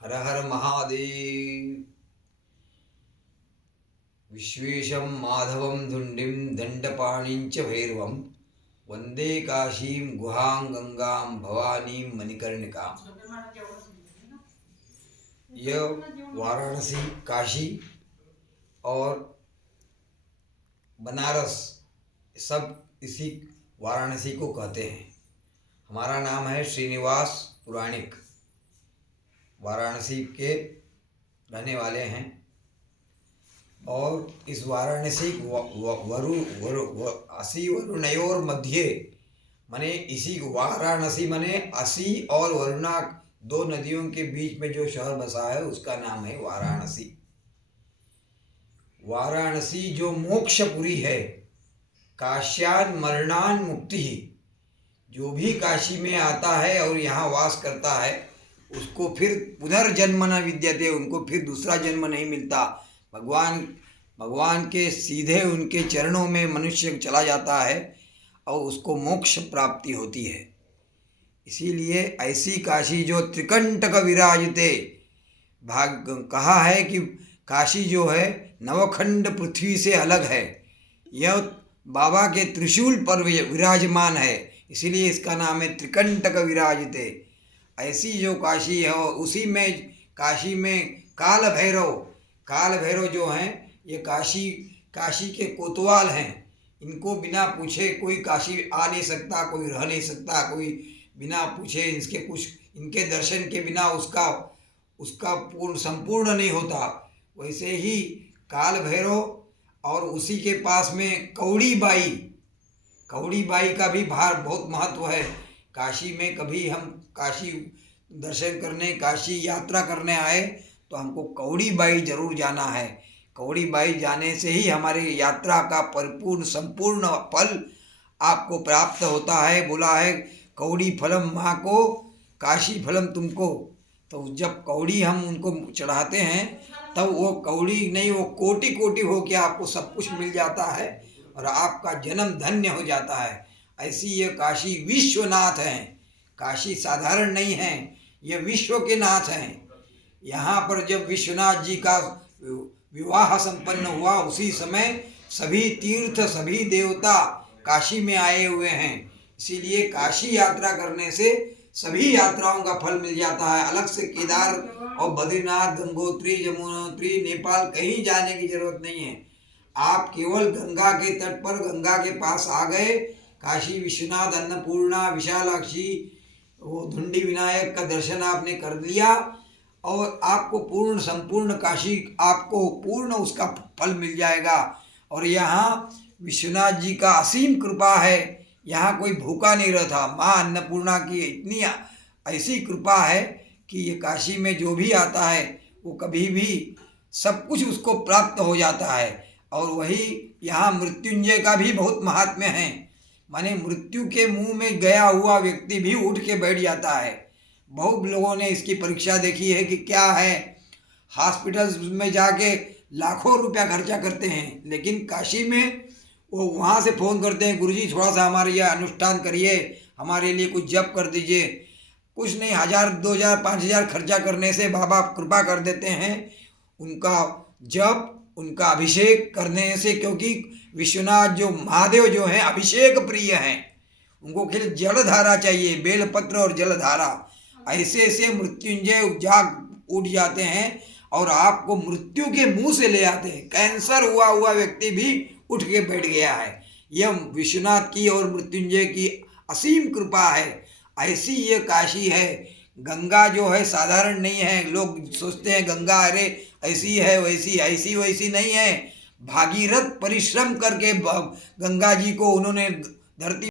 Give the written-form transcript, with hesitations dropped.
हर हर महादेव। विश्वेशं माधवं धुंडिं दंडपाणिं च भैरवं वंदे काशीं गुहां गंगां भवानीं मणिकर्णिकां। यह वाराणसी, काशी और बनारस सब इसी वाराणसी को कहते हैं। हमारा नाम है श्रीनिवास पुराणिक, वाराणसी के रहने वाले हैं। और इस वाराणसी असी वरुणयोर मध्य मने इसी वाराणसी मने असी और वरुणा दो नदियों के बीच में जो शहर बसा है उसका नाम है वाराणसी। वाराणसी जो मोक्षपुरी है, काश्यान मरणान मुक्ति। जो भी काशी में आता है और यहाँ वास करता है उसको फिर पुनर्जन्म न विद्यते, उनको फिर दूसरा जन्म नहीं मिलता। भगवान के सीधे उनके चरणों में मनुष्य चला जाता है और उसको मोक्ष प्राप्ति होती है। इसीलिए ऐसी काशी जो त्रिकंटक विराजते, कहा है कि काशी जो है नवखंड पृथ्वी से अलग है। यह बाबा के त्रिशूल पर विराजमान है, इसीलिए इसका नाम है त्रिकंटक विराजते। ऐसी जो काशी है उसी में काशी में काल भैरव जो हैं ये काशी के कोतवाल हैं। इनको बिना पूछे कोई काशी आ नहीं सकता, कोई रह नहीं सकता, कोई बिना पूछे इनके दर्शन के बिना उसका संपूर्ण नहीं होता। वैसे ही काल भैरव और उसी के पास में कौड़ी बाई का भी बहुत महत्व है। काशी में कभी हम काशी दर्शन करने, काशी यात्रा करने आए तो हमको कौड़ी बाई जरूर जाना है। कौड़ी बाई जाने से ही हमारी यात्रा का संपूर्ण फल आपको प्राप्त होता है। बोला है कौड़ी फलम माँ को, काशी फलम तुमको। तो जब कौड़ी हम उनको चढ़ाते हैं तब वो कौड़ी नहीं, वो कोटि कोटि हो के आपको सब कुछ मिल जाता है और आपका जन्म धन्य हो जाता है। ऐसी ये काशी विश्वनाथ हैं। काशी साधारण नहीं है, ये विश्व के नाथ हैं। यहाँ पर जब विश्वनाथ जी का विवाह संपन्न हुआ उसी समय सभी तीर्थ, सभी देवता काशी में आए हुए हैं। इसीलिए काशी यात्रा करने से सभी यात्राओं का फल मिल जाता है। अलग से केदार और बद्रीनाथ, गंगोत्री, यमुनोत्री, नेपाल कहीं जाने की जरूरत नहीं है। आप केवल गंगा के तट पर, गंगा के पास आ गए, काशी विश्वनाथ, अन्नपूर्णा, विशालाक्षी, वो धुंडी विनायक का दर्शन आपने कर लिया और आपको संपूर्ण काशी आपको पूर्ण उसका फल मिल जाएगा। और यहाँ विश्वनाथ जी का असीम कृपा है, यहाँ कोई भूखा नहीं रहता। माँ अन्नपूर्णा की इतनी ऐसी कृपा है कि ये काशी में जो भी आता है वो कभी भी सब कुछ उसको प्राप्त हो जाता है। और वही यहाँ मृत्युंजय का भी बहुत महात्म्य है। माने मृत्यु के मुंह में गया हुआ व्यक्ति भी उठ के बैठ जाता है। बहुत लोगों ने इसकी परीक्षा देखी है कि क्या है, हॉस्पिटल्स में जाके लाखों रुपया खर्चा करते हैं, लेकिन काशी में वो वहाँ से फ़ोन करते हैं, गुरुजी थोड़ा सा हमारे ये अनुष्ठान करिए, हमारे लिए कुछ जप कर दीजिए। कुछ नहीं, 1000, 2000, 5000 खर्चा करने से बाबा कृपा कर देते हैं। उनका जप, उनका अभिषेक करने से, क्योंकि विश्वनाथ जो महादेव जो हैं अभिषेक प्रिय हैं। उनको केवल जलधारा चाहिए, बेलपत्र और जलधारा। ऐसे ऐसे मृत्युंजय जाग उठ जाते हैं और आपको मृत्यु के मुंह से ले आते हैं। कैंसर हुआ व्यक्ति भी उठ के बैठ गया है। यह विश्वनाथ की और मृत्युंजय की असीम कृपा है। ऐसी ये काशी है। गंगा जो है साधारण नहीं है। लोग सोचते हैं गंगा अरे ऐसी है वैसी नहीं है। भागीरथ परिश्रम करके गंगा जी को उन्होंने धरती